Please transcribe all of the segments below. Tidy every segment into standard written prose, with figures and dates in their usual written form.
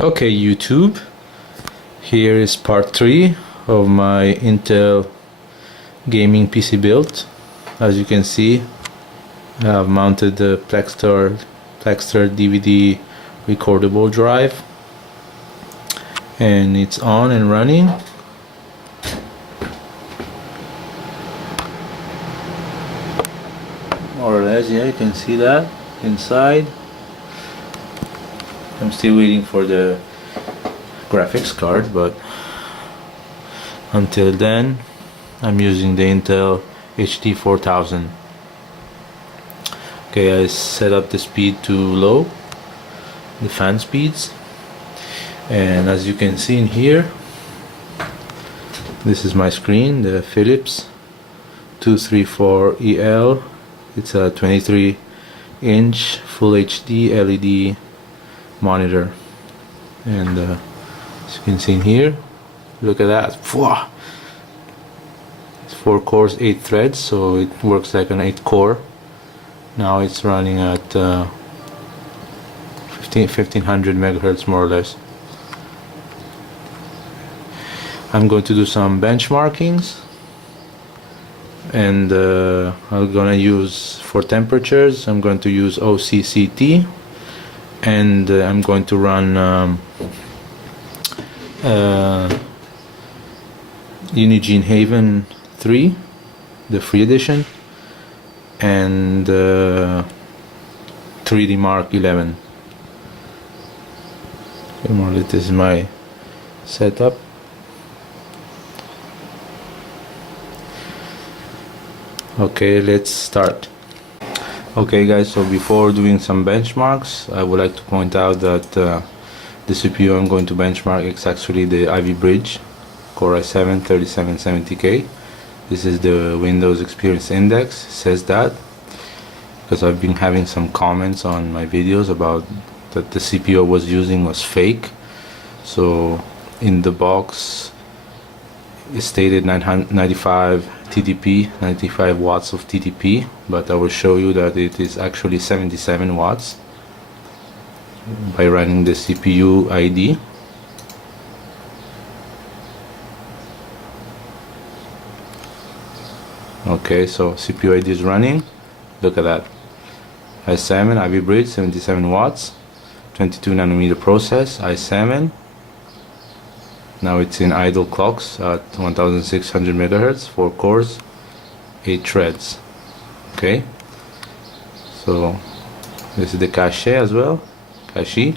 Okay, YouTube, here is part 3 of my Intel gaming PC build. As you can see, I've mounted the Plextor DVD recordable drive, and it's on and running. More or less, yeah, you can see that inside. I'm still waiting for the graphics card, but until then I'm using the Intel HD 4000. Okay, I set up the speed to low, the fan speeds, and as you can see in here, this is my screen, the Philips 234 EL. It's a 23-inch Full HD LED monitor, and as you can see in here, look at that. It's 4 cores, 8 threads, so it works like an 8 core. Now it's running at 1500 megahertz more or less. I'm going to do some benchmarkings, and I'm gonna use, for temperatures, I'm going to use OCCT, and I'm going to run Unigine Heaven 3, the free edition, and 3D Mark 11. More or less, this is my setup. Okay, let's start. Okay guys, so before doing some benchmarks, I would like to point out that the CPU I'm going to benchmark is actually the Ivy Bridge Core i7 3770K. This is the Windows Experience Index. It says that because I've been having some comments on my videos about that the CPU I was using was fake. So in the box it stated 95 TDP, 95 watts of TDP, but I will show you that it is actually 77 watts by running the CPU ID. Okay, so CPU ID is running. Look at that. i7 Ivy Bridge, 77 watts, 22 nanometer process, i7. Now it's in idle clocks at 1600 megahertz, 4 cores, 8 threads. Okay, so this is the cache as well. Cache.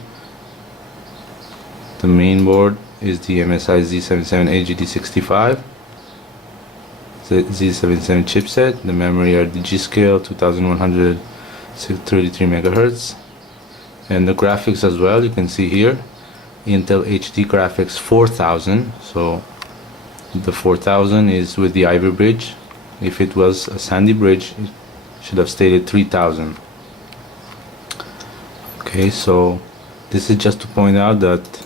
The main board is the MSI Z77A-GD65 Z77 chipset. The memory are the Gskill 2133 megahertz, and the graphics as well. You can see here, Intel HD graphics 4000. So the 4000 is with the Ivy Bridge. If it was a Sandy Bridge, it should have stated 3000. Okay, so this is just to point out that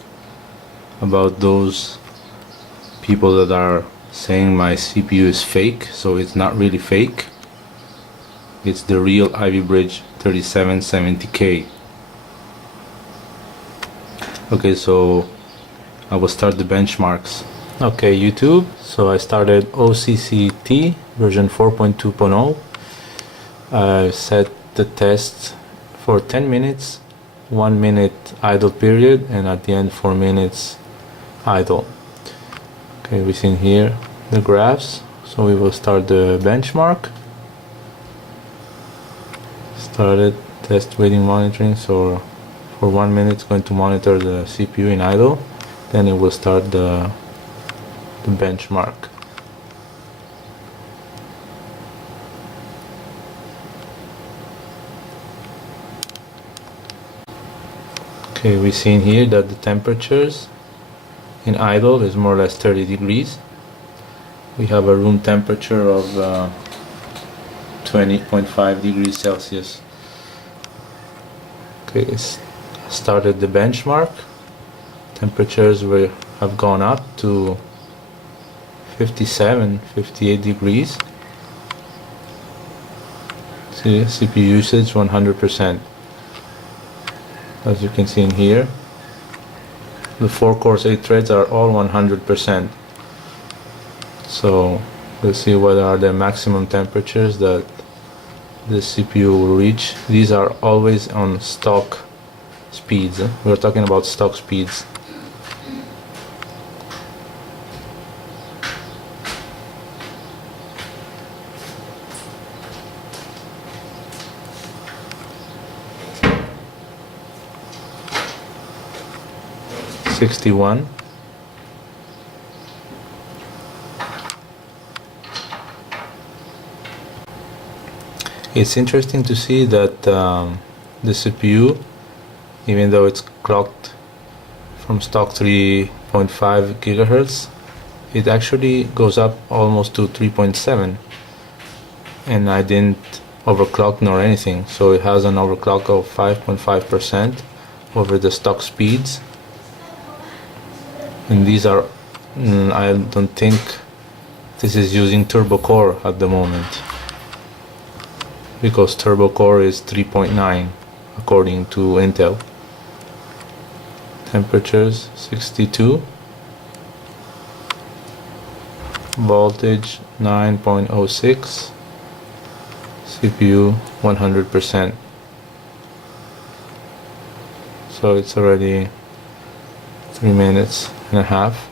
about those people that are saying my CPU is fake. So it's not really fake, it's the real Ivy Bridge 3770K. Okay, so I will start the benchmarks. Okay, YouTube, so I started OCCT version 4.2.0. I set the test for 10 minutes, 1 minute idle period, and at the end 4 minutes idle. Okay, we see here the graphs, so we will start the benchmark. Started test waiting monitoring, so for 1 minute it's going to monitor the CPU in idle, then it will start the benchmark. Okay, we see in here that the temperatures in idle is more or less 30 degrees. We have a room temperature of 20.5 degrees Celsius. Okay, started the benchmark. Temperatures have gone up to 57-58 degrees. See, CPU usage 100%. As you can see in here, the 4 cores 8 threads are all 100%. So let's see what are the maximum temperatures that the CPU will reach. These are always on stock speeds. We're talking about stock speeds. '61. It's interesting to see that the CPU, even though it's clocked from stock 3.5 gigahertz, it actually goes up almost to 3.7, and I didn't overclock nor anything, so it has an overclock of 5.5% over the stock speeds. And these are, I don't think this is using turbo core at the moment, because turbo core is 3.9 according to Intel. Temperatures 62, voltage 9.06, CPU 100%. So it's already 3 minutes and a half.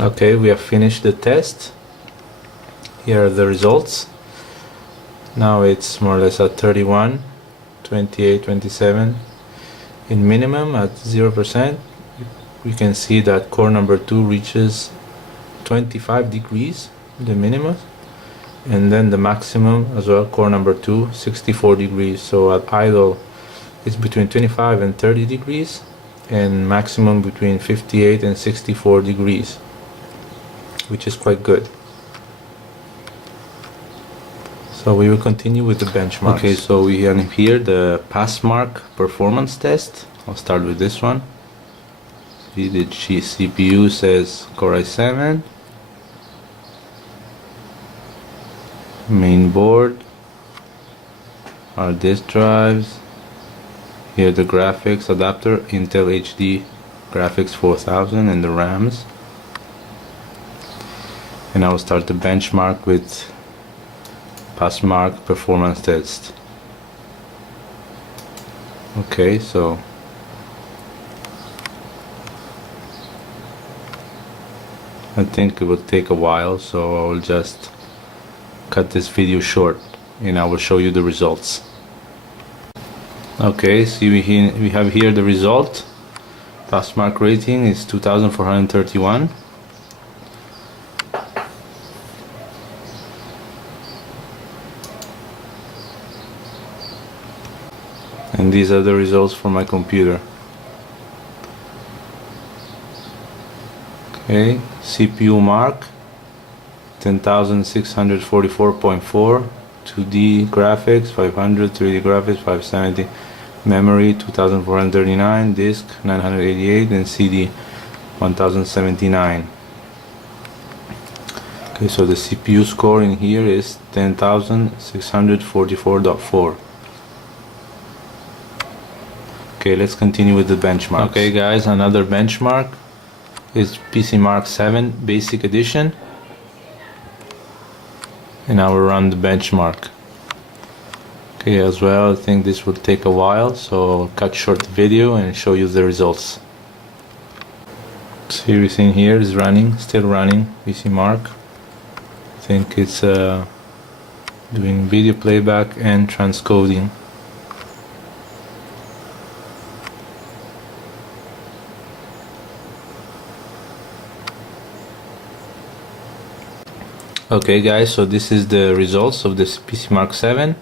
Okay, we have finished the test. Here are the results. Now it's more or less at 31, 28, 27. In minimum at 0%, we can see that core number 2 reaches 25 degrees, the minimum, and then the maximum as well, core number 2, 64 degrees. So at idle it's between 25 and 30 degrees, and maximum between 58 and 64 degrees, which is quite good. So we will continue with the benchmarks. Okay, so we have here the PassMark performance test. I'll start with this one. See, the CPU says Core i7. Main board. Our disk drives. Here the graphics adapter, Intel HD Graphics 4000, and the RAMs. And I will start the benchmark with PassMark performance test. Okay, so I think it will take a while, so I will just cut this video short and I will show you the results. Okay, see, we have here the result. PassMark rating is 2431. And these are the results for my computer. Okay, CPU mark 10,644.4, 2D graphics 500, 3D graphics 570, memory 2439, disk 988, and CD 1079. Okay, so the CPU score in here is 10,644.4. Okay, let's continue with the benchmark. Okay guys, another benchmark is PCMark 7 Basic Edition, and I will run the benchmark. Okay, as well, I think this will take a while, so I'll cut short the video and show you the results. So everything here is running, still running, PCMark. I think it's doing video playback and transcoding. Okay guys, so this is the results of this PCMark 7.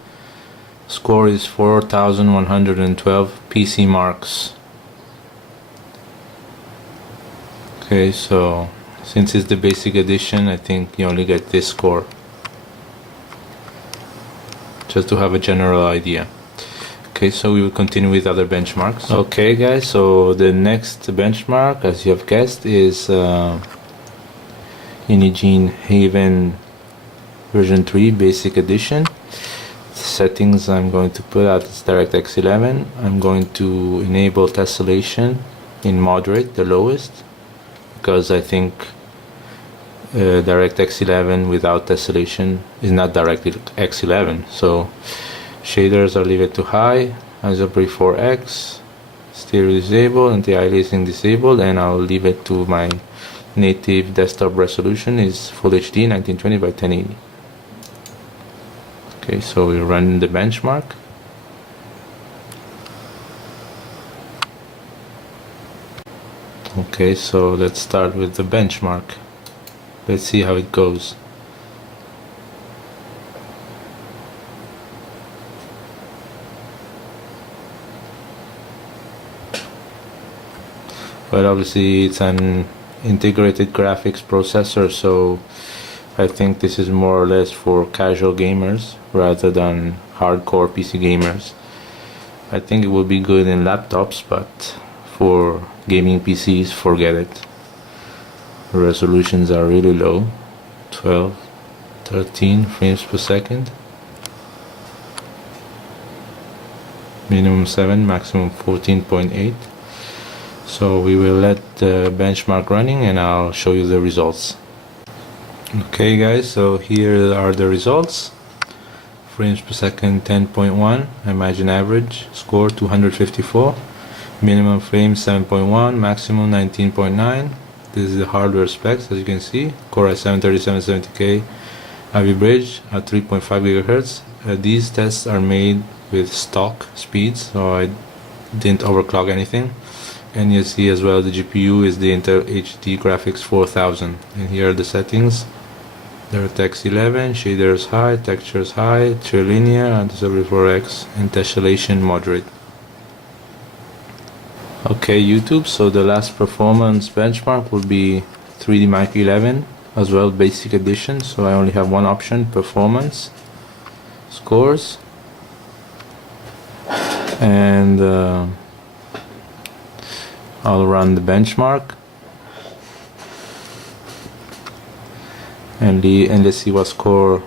Score is 4112 PC marks. Okay, so since it's the basic edition, I think you only get this score, just to have a general idea. Okay, so we will continue with other benchmarks. Okay guys, so the next benchmark, as you have guessed, is Unigine Heaven version 3 basic edition. settings I'm going to put out is DirectX 11. I'm going to enable tessellation in moderate, the lowest, because I think DirectX 11 without tessellation is not DirectX 11. So shaders I'll leave it to high, isoprene 4x, stereo disabled, anti-aliasing disabled, and I'll leave it to my native desktop resolution is Full HD 1920 by 1080. Okay, so we run the benchmark. Okay, so let's start with the benchmark. Let's see how it goes. Well, obviously it's an integrated graphics processor, so I think this is more or less for casual gamers rather than hardcore PC gamers. I think it will be good in laptops, but for gaming PCs, forget it. The resolutions are really low, 12, 13 frames per second. Minimum 7, maximum 14.8. So we will let the benchmark running and I'll show you the results. Okay guys, so here are the results. Frames per second 10.1, imagine average, score 254, minimum frames 7.1, maximum 19.9. This is the hardware specs, as you can see. Core i7 3770K Ivy Bridge at 3.5 GHz. These tests are made with stock speeds, so I didn't overclock anything. And you see as well the GPU is the Intel HD Graphics 4000. And here are the settings. DirectX 11, shaders high, textures high, trilinear, isoprene 4x, and tessellation moderate. Okay YouTube, so the last performance benchmark will be 3D Mark 11 as well, basic edition. So I only have one option, performance, scores, and I'll run the benchmark and let's see what score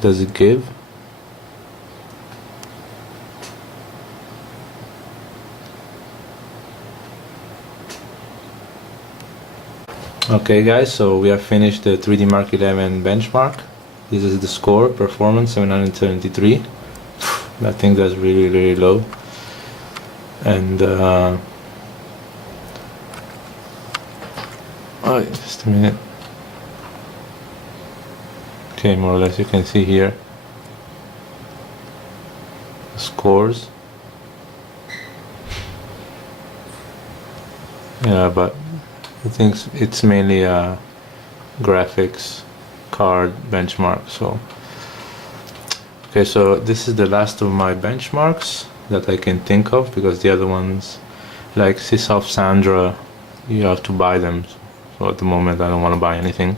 does it give. Okay guys, so we have finished the 3D Mark 11 benchmark. This is the score, performance 773. I think that's really low. And just a minute. Okay, more or less you can see here the scores. Yeah, but I think it's mainly a graphics card benchmark. So okay, so this is the last of my benchmarks that I can think of, because the other ones like Sysoft Sandra, you have to buy them. So at the moment I don't want to buy anything.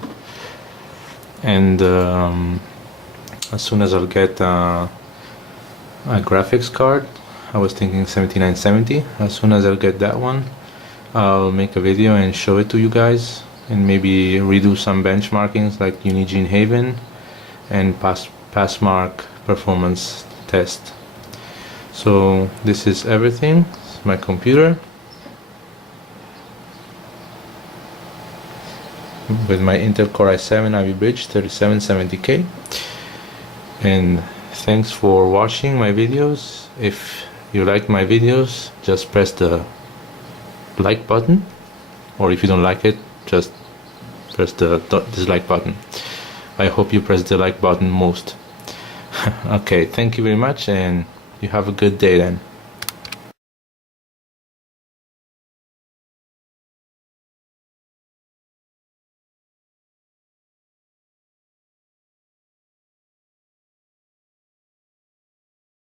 And as soon as I'll get a graphics card, I was thinking 7970, as soon as I'll get that one, I'll make a video and show it to you guys, and maybe redo some benchmarkings like Unigine Heaven and PassMark performance test. So this is everything. It's my computer with my Intel Core i7 Ivy Bridge 3770K. And thanks for watching my videos. If you like my videos, just press the like button, or if you don't like it, just press the dislike button. I hope you press the like button most. Okay, thank you very much, and you have a good day then.